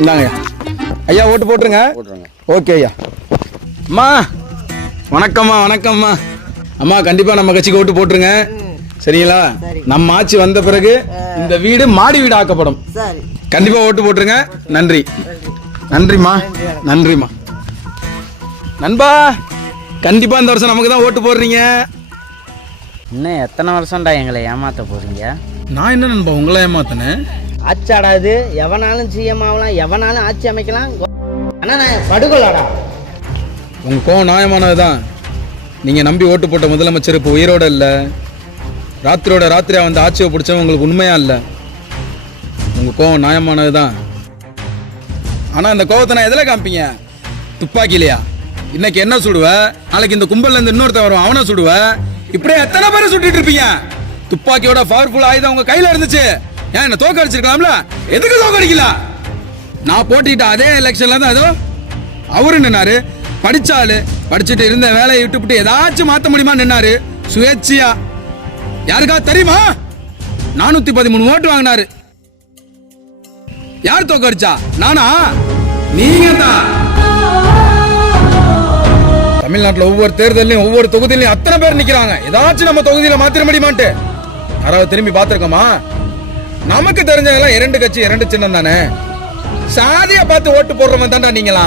இந்தாங்க ஐயா, ஓட்டு போட்டுருங்க. ஓகே ஐயா. அம்மா வணக்கம்மா. வணக்கம்மா. அம்மா கண்டிப்பா நம்ம கட்சிக்கு ஓட்டு போட்டுருங்க. சரிங்களா? நம்ம ஆட்சி வந்த பிறகு இந்த வீடு மாடி வீடு ஆக்கப்படும். கண்டிப்பா ஓட்டு போட்டுருங்க. நன்றி. நன்றிம்மா. நன்றிம்மா. நண்பா கண்டிப்பா இந்த வருஷம் நமக்கு தான் ஓட்டு போடுறீங்க. இன்னும் எத்தனை வருஷம்டா எங்களை ஏமாத்த போறீங்க? நான் என்ன நண்பா உங்களை ஏமாத்தினேன்? ஆச்சாடா இது. எவனாலும் சிஎம் ஆகலாம், எவனாலும் ஆட்சி அமைக்கலாம். ஆனா நான் படுகொலாடா. உங்க கோவம் நியாயமானதுதான். நீங்க நம்பி ஓட்டு போட்ட முதலமைச்சர் இப்போ உயிரோட இல்ல. ராத்திரியோட ராத்திரியா வந்து ஆட்சியை பிடிச்சவங்க உங்களுக்கு உண்மையா இல்ல. உங்க கோவம் நியாயமானதுதான். ஆனா இந்த கோவத்தை நான் எதில் காமிப்பீங்க? துப்பாக்கிலையா? இன்னைக்கு என்ன சுடுவ, நாளைக்கு இந்த கும்பல்ல இருந்து இன்னொருத்த வரும் அவனை சுடுவ. இப்படியே எத்தனை பேரை சுட்டிட்டு இருப்பீங்க? துப்பாக்கியோட பவர்ஃபுல் ஆயுதம் உங்க கையில இருந்துச்சு. ஏன் என்ன தோக்க அடிச்சிருக்கலாம்ல? எதுக்கு தோக்க அடிக்கல? நான் போட்டிட்ட அதே எலெக்ஷன்ல தான் அதோ அவரு நின்னாரு. படிச்சாலு படிச்சுட்டு இருந்த வேலையை விட்டுவிட்டு ஏதாச்சும் மாத்த முடியுமா நின்னாரு சுயேட்சையா. யாருக்கா தெரியுமா? 413 ஓட்டு வாங்கினாரு. யார் தோக்க அடிச்சா? நானா? நீங்க தான். தமிழ்நாட்டில் ஒவ்வொரு தேர்தலையும் ஒவ்வொரு தொகுதியிலையும் அத்தனை பேர் நிக்கிறாங்க. ஏதாச்சும் நம்ம தொகுதியில மாத்திர முடியுமான்ட்டு யாராவது திரும்பி பார்த்திருக்கோமா? நமக்கு தெரிஞ்சதெல்லாம் 2 கட்சி 2 சின்னம் தானே. சாதியா பார்த்து ஓட்டு போடுறவன் தான்டா நீங்களா.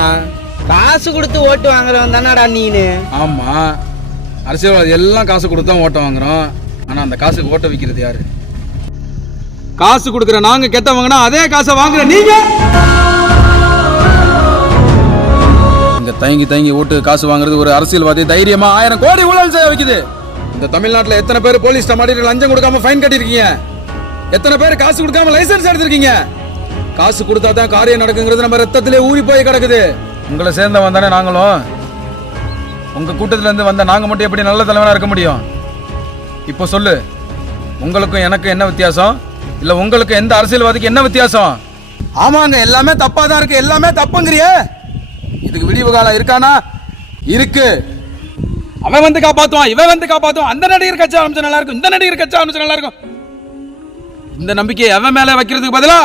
காசு கொடுத்து ஓட்டு வாங்குறவன் தானடா நீனு. ஆமா, அரசியல்வாதி எல்லாம் காசு கொடுத்து தான் ஓட்ட வாங்குறோம். ஆனா அந்த காசுக்கு ஓட்ட விற்கிறது யாரு? காசு கொடுக்குற நாங்க கெட்டவங்கன்னா அதே காசை வாங்குற நீங்க. இந்த தயங்கி ஓட்டு காசு வாங்குறது ஒரு அரசியல்வாதி தைரியமா 1000 கோடி ஊழல் செய்ய வைக்குது. இந்த தமிழ்நாட்டில் எத்தனை பேர் போலீஸ் மாட்டிட்டு லஞ்சம் கொடுக்காம ஃபைன் கட்டிருக்கீங்க? எத்தனை பேர் காசு கொடுக்காம லைசன்ஸ் எடுத்திருக்கீங்க? காசு கொடுத்தா தான் காரியம் நடக்குங்கிறது நம்ம ரத்தத்திலே ஊறி போய் கிடக்குது. உங்களை சேர்ந்தவன் தானே நாங்களும். உங்க கூட்டத்துல இருந்து வந்த நாங்க மட்டும் எப்படி நல்ல தலைவனா இருக்க முடியும்? இப்போ சொல்லு, உங்களுக்கும் எனக்கு என்ன வித்தியாசம்? இல்ல உங்களுக்கு எந்த அரசியல்வாதிக்கு என்ன வித்தியாசம்? ஆமாங்க, எல்லாமே தப்பா தான் இருக்கு. எல்லாமே தப்புங்கறியே. இதுக்கு விடிவு காலம் இருக்கானா? இருக்கு. அவன் வந்து காப்பாத்துவான், இவன் வந்து காப்பாத்துவான். அந்த நடிகர் கட்சி ஆரம்பிச்சா நல்லா இருக்கும், இந்த நடிகர் கட்சி ஆரம்பிச்சா நல்லா இருக்கும். இந்த நம்பிக்கை அவன் மேல வைக்கிறதுக்கு பதிலா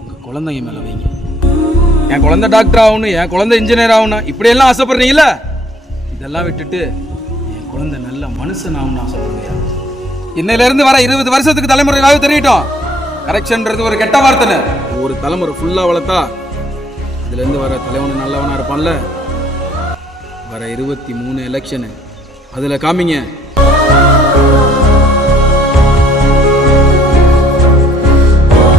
உங்க குழந்தைங்க மேல வைங்க. என் குழந்தை டாக்டர் ஆகணும், என் குழந்தை இன்ஜினியர் ஆகணும், இப்படி எல்லாம் ஆசைப்படுறீங்களா? இதெல்லாம் விட்டுட்டு என் குழந்தை நல்ல மனுஷன் ஆகணும்னு ஆசைப்படுறீங்க. இன்னையில இருந்து வர 20 வருஷத்துக்கு தலைமுறையாவது தெரியட்டும், கரெக்ஷன்ன்றது ஒரு கெட்ட வார்த்தை. ஒரு தலைமுறை ஃபுல்லா வளர்த்தா இதுல இருந்து வர தலைவன் நல்லவனா இருப்பான்ல. வர 23 எலெக்ஷனு அதுல காமிங்க